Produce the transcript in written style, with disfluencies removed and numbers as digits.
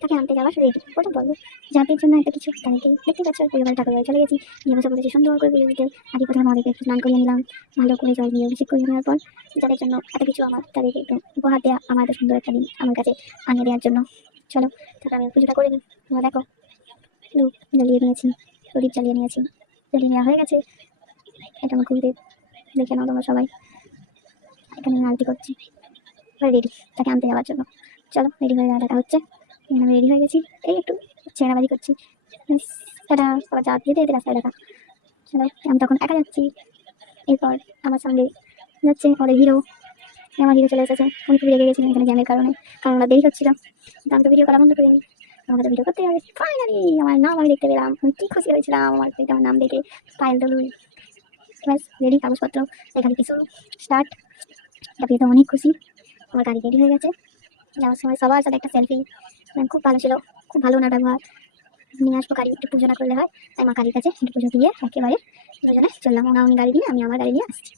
তাকে আনতে যাওয়ার রেডি। প্রথম পর্ব জাতির জন্য একটা কিছু তাদেরকে দেখতে পাচ্ছ পরিবারের ঠাকুর বাড়ি চলে গেছি। নিয়ে বসে বলেছি সুন্দর করে পুজো দিতে। আগে প্রথমে আমাদেরকে একটু স্নান করিয়ে নিলাম, ভালো করে জল দিয়ে অভিষেক করিয়ে নেওয়ার পর যাদের জন্য এত কিছু আমার তাদেরকে একটু উপহার দেওয়া, আমার এত সুন্দর একটা দিন আমার কাছে আনিয়ে দেওয়ার জন্য। চলো তারপর আমি পুজোটা করে নিই। তোমরা দেখো ধূপ জ্বালিয়ে নিয়েছি, প্রদীপ জ্বালিয়ে নিয়েছি, জ্বালিয়ে নেওয়া হয়ে গেছে। এটা আমার গুরুদেব, দেখে নাও তোমরা সবাই। এখানে আমি আরতি করছি, রেডি তাকে আনতে যাওয়ার জন্য। চলো রেডি হয়ে যাওয়া দেখা হচ্ছে। এখানে আমি রেডি হয়ে গেছি, এই একটু ছেঁড়াবাজি করছি। সেটা সবার যা যেতে যেতে রাস্তায় দেখা। চলো আমি তখন একা যাচ্ছি। এরপর আমার সঙ্গে যাচ্ছে আমাদের হিরো। আমার হিরো চলে এসেছে। উনি খুব রেগে গেছিলেন এখানে জ্যামের কারণে, কারণ ওরা দেরি হচ্ছিল। কিন্তু আমি তো ভিডিও করা বন্ধ করে দিই, আমাকে তো ভিডিও করতে হবে। ফাইনালি আমার নাম আমি দেখতে পেলাম, আমি কি খুশি হয়েছিলাম আমার আমার নাম দেখে। ফাইল দলুই ব্যাস রেডি, কাগজপত্র এখানে কিছু স্টার্ট। এটা পেয়ে তো অনেক খুশি। আমার গাড়ি রেডি হয়ে গেছে। যাওয়ার সময় সবার সাথে একটা সেলফি। খুব ভালো ছিল, খুব ভালো ওনার ব্যবহার। নিয়ে আসবো গাড়ি, একটু পুজো না করলে হয়। তাই মা কালীর কাছে একটু পুজো দিয়ে একেবারে দুজনে চললাম। উনি গাড়ি নিয়ে, আমি আমার গাড়ি নিয়ে আসছি।